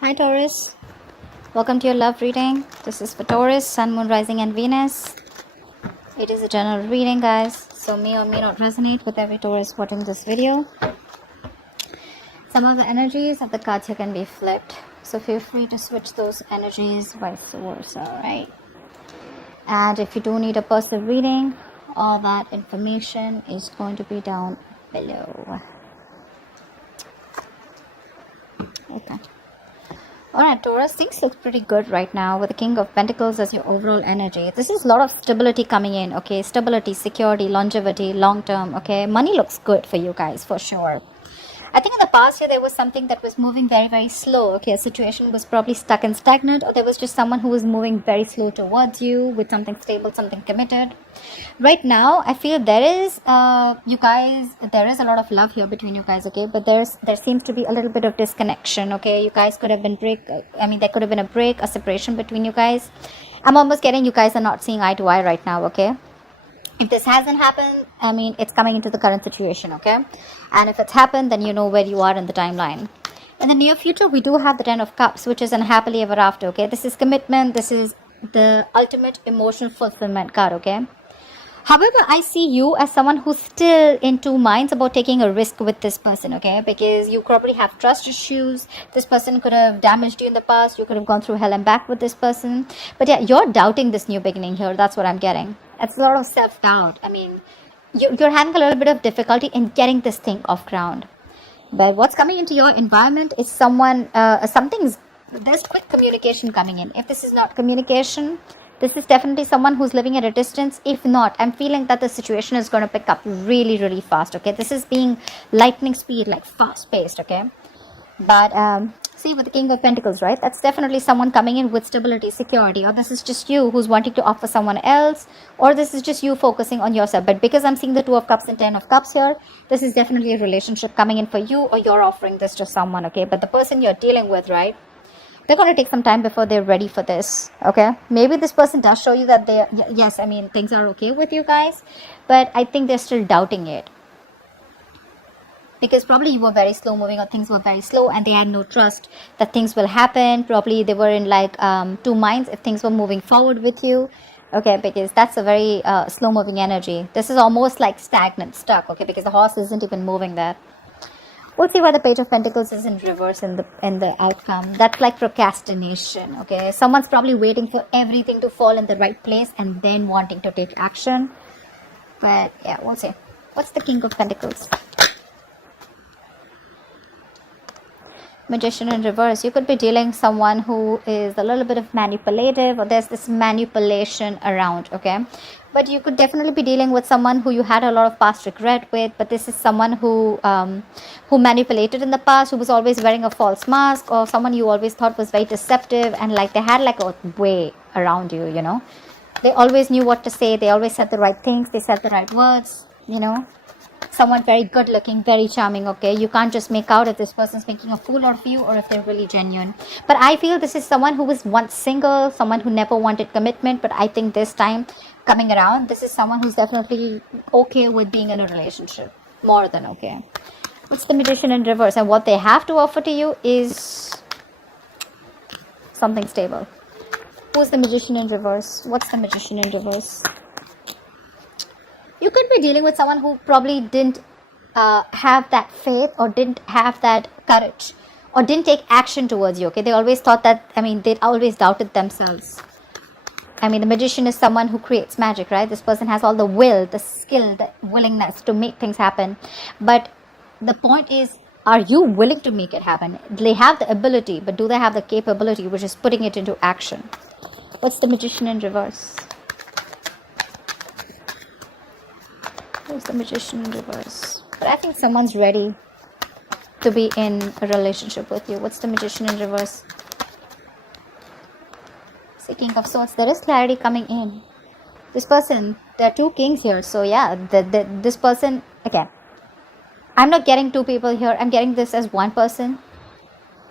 Hi Taurus, welcome to your love reading. This is for Taurus, Sun, Moon, Rising and Venus. It is a general reading, guys, so may or may not resonate with every Taurus watching this video. Some of the energies of the cards here can be flipped, so feel free to switch those energies vice versa, alright? And if you do need a personal reading, all that information is going to be down below. Okay. Alright, Taurus, things look pretty good right now with the King of Pentacles as your overall energy. This is a lot of stability coming in, okay? Stability, security, longevity, long term, okay? Money looks good for you guys, for sure. I think in the past year there was something that was moving very, very slow, okay? A situation was probably stuck and stagnant, or there was just someone who was moving very slow towards you with something stable, something committed. Right now, I feel there is, there is a lot of love here between you guys, okay? But there seems to be a little bit of disconnection, okay? You guys could have been there could have been a break, a separation between you guys. I'm almost getting you guys are not seeing eye to eye right now, okay? If this hasn't happened, it's coming into the current situation, okay? And if it's happened, then you know where you are in the timeline. In the near future, we do have the Ten of Cups, which is an happily ever after, okay? This is commitment. This is the ultimate emotional fulfillment card, okay? However, I see you as someone who's still in two minds about taking a risk with this person, okay? Because you probably have trust issues. This person could have damaged you in the past. You could have gone through hell and back with this person. But yeah, you're doubting this new beginning here. That's what I'm getting. It's a lot of self-doubt. You're having a little bit of difficulty in getting this thing off ground. But what's coming into your environment is there's quick communication coming in. If this is not communication, this is definitely someone who's living at a distance. If not, I'm feeling that the situation is going to pick up really, really fast, okay? This is being lightning speed, like fast-paced, okay? But see, with the King of Pentacles, right? That's definitely someone coming in with stability, security, or this is just you who's wanting to offer someone else, or this is just you focusing on yourself. But because I'm seeing the Two of Cups and Ten of Cups here, this is definitely a relationship coming in for you, or you're offering this to someone, okay? But the person you're dealing with, right? They're going to take some time before they're ready for this, okay? Maybe this person does show you that things are okay with you guys, but I think they're still doubting it. Because probably you were very slow moving, or things were very slow and they had no trust that things will happen. Probably they were in two minds if things were moving forward with you, okay? Because that's a very slow moving energy. This is almost like stagnant, stuck, okay? Because the horse isn't even moving there. We'll see why the Page of Pentacles is in reverse in the outcome. That's like procrastination, okay? Someone's probably waiting for everything to fall in the right place and then wanting to take action. But yeah, we'll see. What's the King of Pentacles? Magician in reverse. You could be dealing someone who is a little bit of manipulative, or there's this manipulation around, okay? But you could definitely be dealing with someone who you had a lot of past regret with. But this is someone who manipulated in the past, who was always wearing a false mask, or someone you always thought was very deceptive, and like they had like a way around you, you know? They always knew what to say. They always said the right things. They said the right words, you know? Someone very good looking, very charming, okay? You can't just make out if this person's making a fool out of you or if they're really genuine. But I feel this is someone who was once single, someone who never wanted commitment, but I think this time coming around, this is someone who's definitely okay with being in a relationship. More than okay. What's the Magician in reverse? And what they have to offer to you is something stable. Who's the Magician in reverse? What's the Magician in reverse? You could be dealing with someone who probably didn't have that faith, or didn't have that courage, or didn't take action towards you, okay? They always thought that, they always doubted themselves. The Magician is someone who creates magic, right? This person has all the will, the skill, the willingness to make things happen. But the point is, are you willing to make it happen? They have the ability, but do they have the capability, which is putting it into action? What's the Magician in reverse? Who's the Magician in reverse? But I think someone's ready to be in a relationship with you. What's the Magician in reverse? King of Swords. There is clarity coming in. This person, there are two kings here. So yeah, this person, again, I'm not getting two people here. I'm getting this as one person.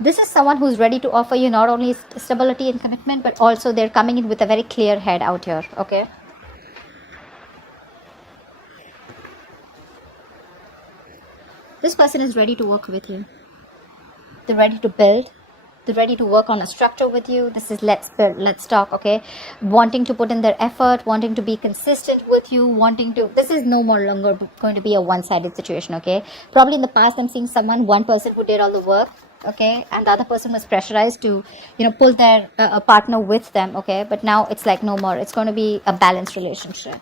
This is someone who's ready to offer you not only stability and commitment, but also they're coming in with a very clear head out here, okay? This person is ready to work with you. They're ready to build. They're ready to work on a structure with you. This is let's build, let's talk, okay? Wanting to put in their effort, wanting to be consistent with you, wanting to... This is no more longer going to be a one-sided situation, okay? Probably in the past, I'm seeing one person who did all the work, okay? And the other person was pressurized to, pull their partner with them, okay? But now it's like no more. It's going to be a balanced relationship.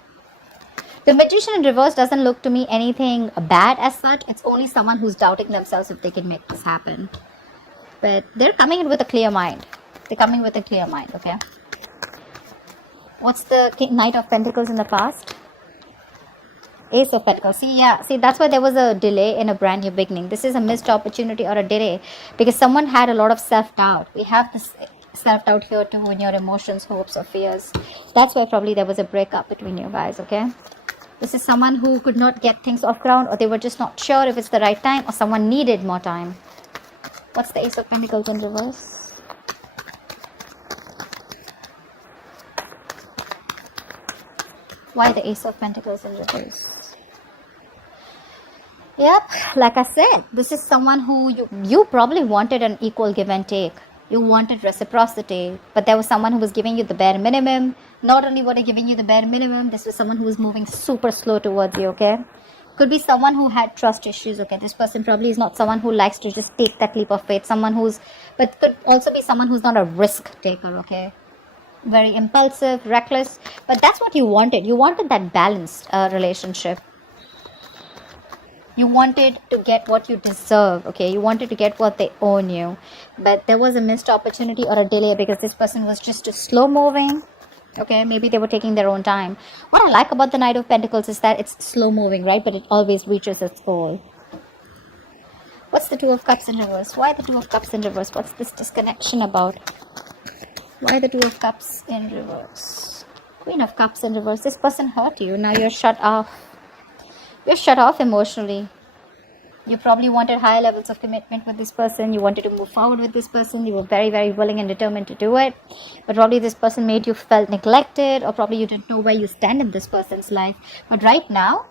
The Magician in reverse doesn't look to me anything bad as such. It's only someone who's doubting themselves if they can make this happen. But they're coming in with a clear mind. They're coming with a clear mind, okay? What's the Knight of Pentacles in the past? Ace of Pentacles. See, that's why there was a delay in a brand new beginning. This is a missed opportunity or a delay because someone had a lot of self-doubt. We have this self-doubt here too in your emotions, hopes, or fears. That's why probably there was a breakup between you guys, okay? This is someone who could not get things off ground, or they were just not sure if it's the right time, or someone needed more time. What's the Ace of Pentacles in reverse? Why the Ace of Pentacles in reverse? Yep, like I said, this is someone who you probably wanted an equal give and take. You wanted reciprocity, but there was someone who was giving you the bare minimum. Not only were they giving you the bare minimum, this was someone who was moving super slow towards you, okay? Could be someone who had trust issues, okay? This person probably is not someone who likes to just take that leap of faith. But could also be someone who's not a risk taker, okay? Very impulsive, reckless. But that's what you wanted. You wanted that balanced relationship. You wanted to get what you deserve, okay? You wanted to get what they own you. But there was a missed opportunity or a delay because this person was just too slow moving, okay? Maybe they were taking their own time. What I like about the Knight of Pentacles is that it's slow moving, right? But it always reaches its goal. What's the Two of Cups in reverse? Why the Two of Cups in reverse? What's this disconnection about? Why the Two of Cups in reverse? Queen of Cups in reverse. This person hurt you. Now you're shut off. You're shut off emotionally. You probably wanted higher levels of commitment with this person. You wanted to move forward with this person. You were very, very willing and determined to do it. But probably this person made you felt neglected, or probably you didn't know where you stand in this person's life. But right now,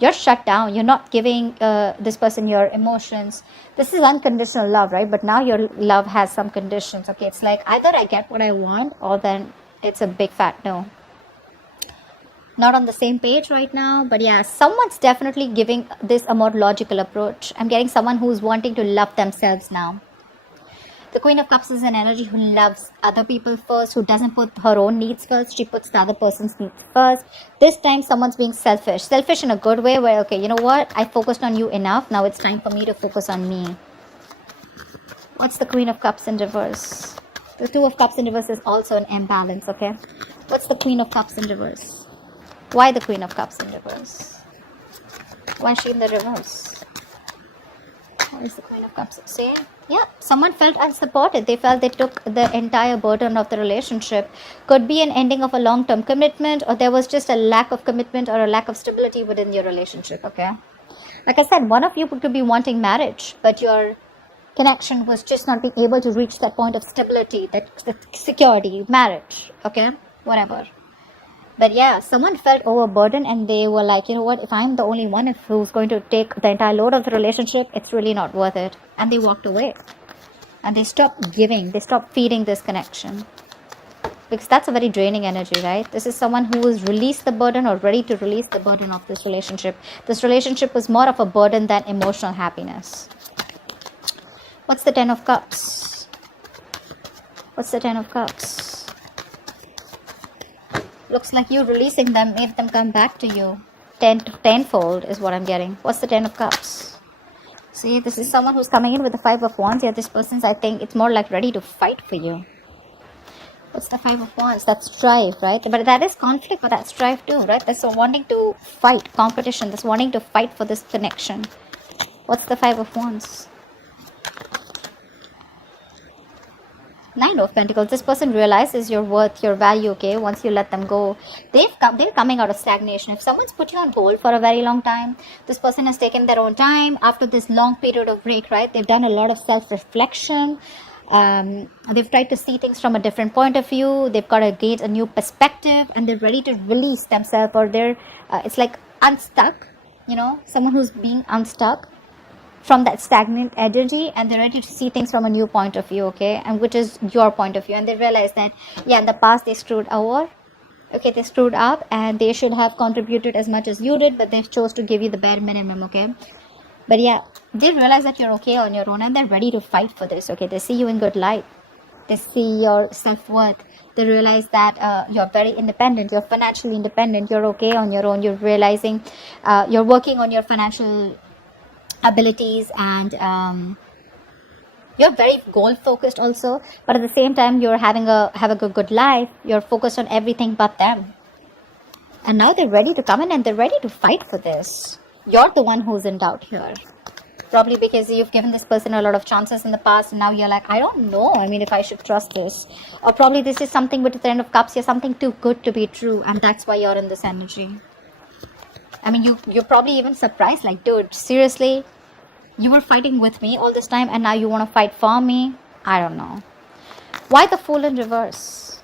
you're shut down. You're not giving this person your emotions. This is unconditional love, right? But now your love has some conditions. Okay, it's like either I get what I want, or then it's a big fat no. Not on the same page right now, but yeah, someone's definitely giving this a more logical approach. I'm getting someone who's wanting to love themselves now. The Queen of Cups is an energy who loves other people first, who doesn't put her own needs first. She puts the other person's needs first. This time, someone's being selfish. Selfish in a good way where, okay, you know what? I focused on you enough. Now it's time for me to focus on me. What's the Queen of Cups in reverse? The Two of Cups in reverse is also an imbalance, okay? What's the Queen of Cups in reverse? Why the Queen of Cups in reverse? Why is she in the reverse? What is the Queen of Cups saying? Yeah, someone felt unsupported. They felt they took the entire burden of the relationship. Could be an ending of a long-term commitment, or there was just a lack of commitment or a lack of stability within your relationship, okay? Like I said, one of you could be wanting marriage, but your connection was just not being able to reach that point of stability, that security, marriage, okay? Whatever. But yeah, someone felt overburdened and they were like, you know what, if I'm the only one who's going to take the entire load of the relationship, it's really not worth it. And they walked away. And they stopped giving. They stopped feeding this connection. Because that's a very draining energy, right? This is someone who has released the burden or ready to release the burden of this relationship. This relationship was more of a burden than emotional happiness. What's the Ten of Cups? What's the Ten of Cups? Looks like you releasing them made them come back to you. Tenfold is what I'm getting. What's the Ten of Cups? See, this is someone who's coming in with the Five of Wands. Yeah, this person's, I think, it's more like ready to fight for you. What's the Five of Wands? That's strife, right? But that is conflict, but that's strife too, right? That's wanting to fight, competition. That's wanting to fight for this connection. What's the Five of Wands? Nine of Pentacles. This person realizes your worth, your value, okay, once you let them go. They're coming out of stagnation. If someone's put you on hold for a very long time, this person has taken their own time after this long period of break, right? They've done a lot of self-reflection. They've tried to see things from a different point of view. They've got to gain a new perspective and they're ready to release themselves, or they're, it's like unstuck, you know, someone who's being unstuck from that stagnant energy, and they're ready to see things from a new point of view, okay, and which is your point of view. And they realize that, yeah, in the past they screwed over, okay, they screwed up, and they should have contributed as much as you did, but they chose to give you the bare minimum, okay. But yeah, they realize that you're okay on your own, and they're ready to fight for this, okay. They see you in good light. They see your self-worth. They realize that you're very independent. You're financially independent. You're okay on your own. You're realizing you're working on your financial abilities, and you're very goal focused also. But at the same time, you're having a good life. You're focused on everything but them. And now they're ready to come in, and they're ready to fight for this. You're the one who's in doubt here. Probably because you've given this person a lot of chances in the past, and now you're like, I don't know, I mean, if I should trust this. Or probably this is something with the Ten of Cups. You're something too good to be true, and that's why you're in this energy. I mean, you're probably even surprised, like, dude, seriously? You were fighting with me all this time, and now you want to fight for me? I don't know. Why the Fool in reverse?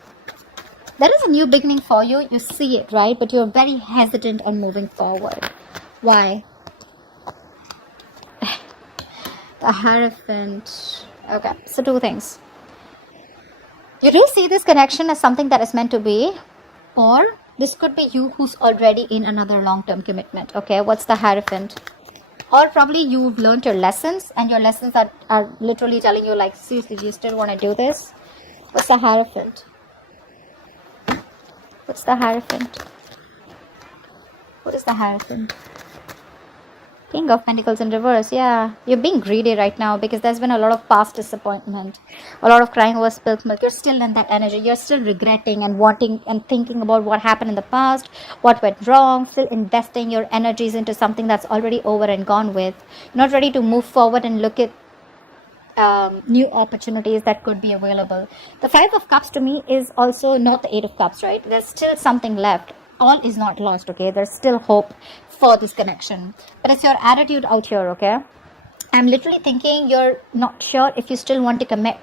There is a new beginning for you. You see it, right? But you're very hesitant on moving forward. Why? The Hierophant. Okay, so two things. You do see this connection as something that is meant to be, or this could be you who's already in another long-term commitment. Okay, what's the Hierophant? Or probably you've learned your lessons, and your lessons are literally telling you, like, seriously, do you still want to do this? What's the Hierophant? What's the Hierophant? What is the Hierophant? King of Pentacles in reverse. Yeah, you're being greedy right now because there's been a lot of past disappointment, a lot of crying over spilled milk. You're still in that energy. You're still regretting and wanting and thinking about what happened in the past, what went wrong, still investing your energies into something that's already over and gone with. You're not ready to move forward and look at new opportunities that could be available. The Five of Cups to me is also not the Eight of Cups, right? There's still something left. All is not lost, okay? There's still hope for this connection, but it's your attitude out here, okay? I'm literally thinking you're not sure if you still want to commit.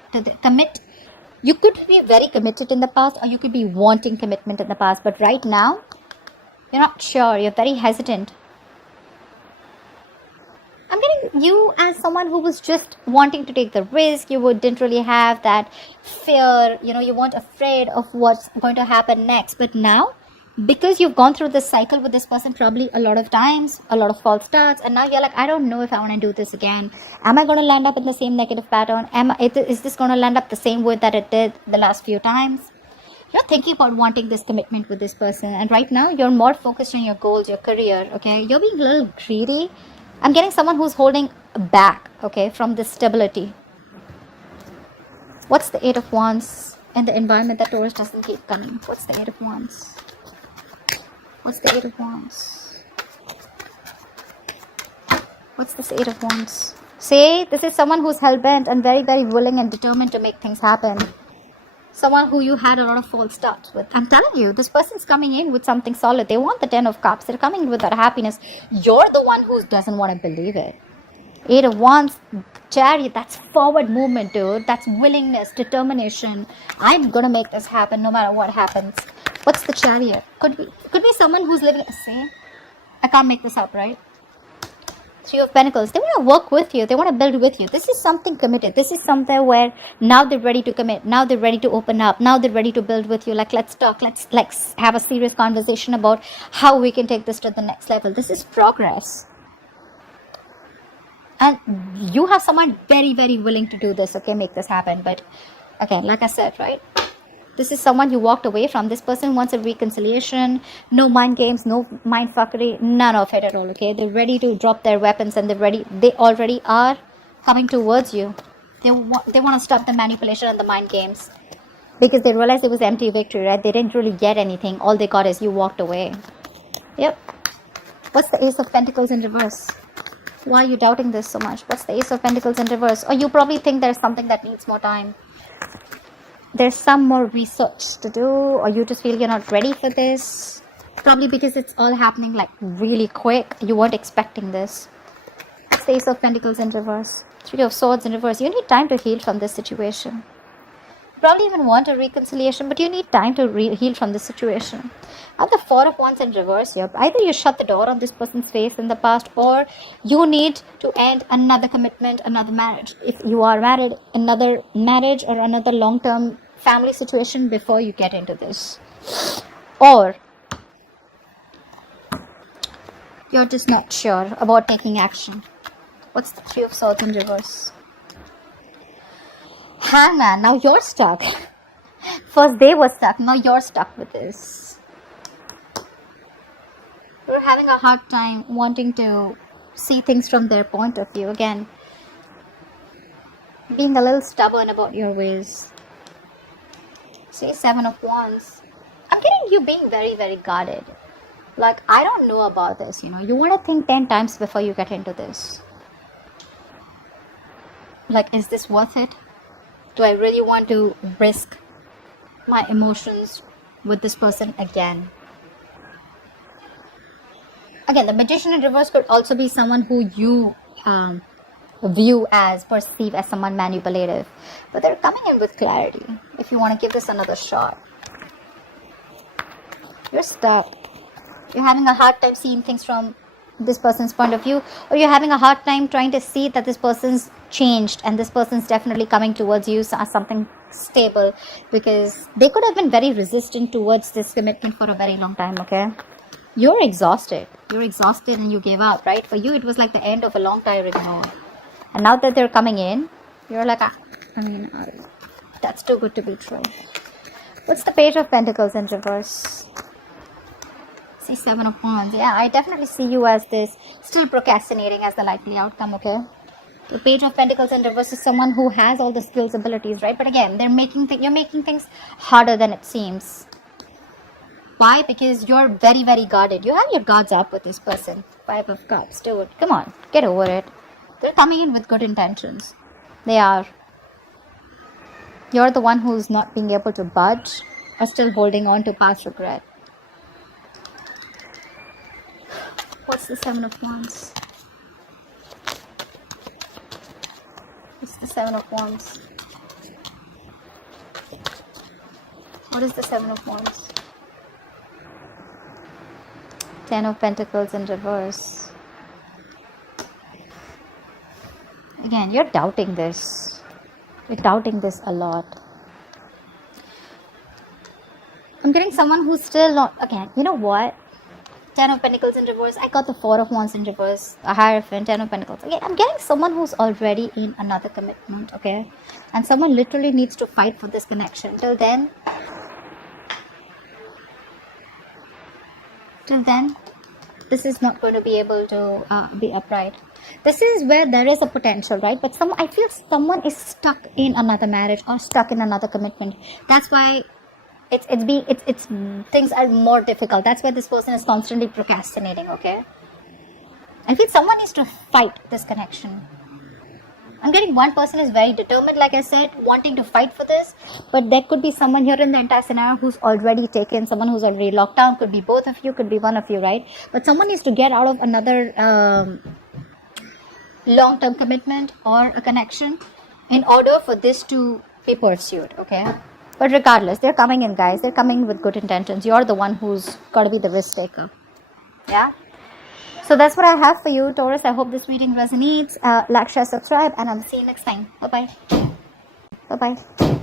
You could be very committed in the past, or you could be wanting commitment in the past, but right now you're not sure. You're very hesitant. I'm getting you as someone who was just wanting to take the risk. You didn't really have that fear, you weren't afraid of what's going to happen next. But now, because you've gone through this cycle with this person probably a lot of times, a lot of false starts, and now you're like, I don't know if I want to do this again. Am I going to land up in the same negative pattern? Is this going to land up the same way that it did the last few times? You're thinking about wanting this commitment with this person, and right now you're more focused on your goals, your career, okay? You're being a little greedy. I'm getting someone who's holding back, okay, from this stability. What's the Eight of Wands in the environment that Taurus doesn't keep coming? What's the Eight of Wands? What's the Eight of Wands? What's this Eight of Wands? See, this is someone who's hell-bent and very, very willing and determined to make things happen. Someone who you had a lot of false starts with. I'm telling you, this person's coming in with something solid. They want the Ten of Cups. They're coming in with that happiness. You're the one who doesn't want to believe it. Eight of Wands, Chariot, that's forward movement, dude. That's willingness, determination. I'm gonna make this happen no matter what happens. What's the Chariot? Could be someone who's living. See, I can't make this up, right? Three of Pentacles. They want to work with you. They want to build with you. This is something committed. This is something where now they're ready to commit. Now they're ready to open up. Now they're ready to build with you. Like, let's talk. Let's have a serious conversation about how we can take this to the next level. This is progress. And you have someone very, very willing to do this, okay, make this happen. But, okay, like I said, right? This is someone you walked away from. This person wants a reconciliation. No mind games, no mind fuckery, none of it at all, okay? They're ready to drop their weapons, and they already are coming towards you. They want to stop the manipulation and the mind games. Because they realized it was empty victory, right? They didn't really get anything. All they got is you walked away. Yep. What's the Ace of Pentacles in reverse? Why are you doubting this so much? What's the Ace of Pentacles in reverse? Or you probably think there's something that needs more time. There's some more research to do, or you just feel you're not ready for this. Probably because it's all happening like really quick. You weren't expecting this. What's the Ace of Pentacles in reverse? Three of Swords in reverse. You need time to heal from this situation. probably even want a reconciliation, but you need time to heal from this situation. I have the Four of Wands in reverse here. Either you shut the door on this person's face in the past, or you need to end another commitment, another marriage. If you are married, another marriage or another long-term family situation before you get into this. Or you're just not sure about taking action. What's the Three of Swords in reverse? Hangman, now you're stuck. First they were stuck, now you're stuck with this. You're having a hard time wanting to see things from their point of view. Again, being a little stubborn about your ways. See, Seven of Wands. I'm getting you being very, very guarded. Like, I don't know about this, you know. You want to think 10 times before you get into this. Like, is this worth it? Do I really want to risk my emotions with this person again? Again, the Magician in reverse could also be someone who you perceive as someone manipulative. But they're coming in with clarity. If you want to give this another shot. You're stuck. You're having a hard time seeing things from this person's point of view, or you're having a hard time trying to see that this person's changed and this person's definitely coming towards you as something stable, because they could have been very resistant towards this commitment for a very long time. Okay, you're exhausted and you gave up, right? For you it was like the end of a long tiring road, and now that they're coming in, you're like, that's too good to be true. What's the Page of Pentacles in reverse? See, Seven of Wands. Yeah, I definitely see you as this, still procrastinating as the likely outcome, okay? The Page of Pentacles in reverse is someone who has all the skills, abilities, right? But again, you're making things harder than it seems. Why? Because you're very, very guarded. You have your guards up with this person. Five of Cups, dude. Come on, get over it. They're coming in with good intentions. They are. You're the one who's not being able to budge or still holding on to past regret. What's the Seven of Wands? What's the Seven of Wands? What is the Seven of Wands? Ten of Pentacles in reverse. Again, you're doubting this. You're doubting this a lot. I'm getting someone who's still not... Again, you know what? Ten of Pentacles in reverse. I got the Four of Wands in reverse. A Hierophant, Ten of Pentacles. Again, I'm getting someone who's already in another commitment, okay? And someone literally needs to fight for this connection. Till then, this is not going to be able to be upright. This is where there is a potential, right? But I feel someone is stuck in another marriage or stuck in another commitment. That's why it's things are more difficult. That's why this person is constantly procrastinating, okay? I feel someone needs to fight this connection. I'm getting one person is very determined, like I said, wanting to fight for this. But there could be someone here in the entire scenario who's already taken, someone who's already locked down. Could be both of you, could be one of you, right? But someone needs to get out of another long-term commitment or a connection in order for this to be pursued, okay? But regardless, they're coming in, guys. They're coming with good intentions. You're the one who's got to be the risk taker. Yeah? So that's what I have for you, Taurus. I hope this reading resonates. Like, share, subscribe, and I'll see you next time. Bye-bye. Bye-bye.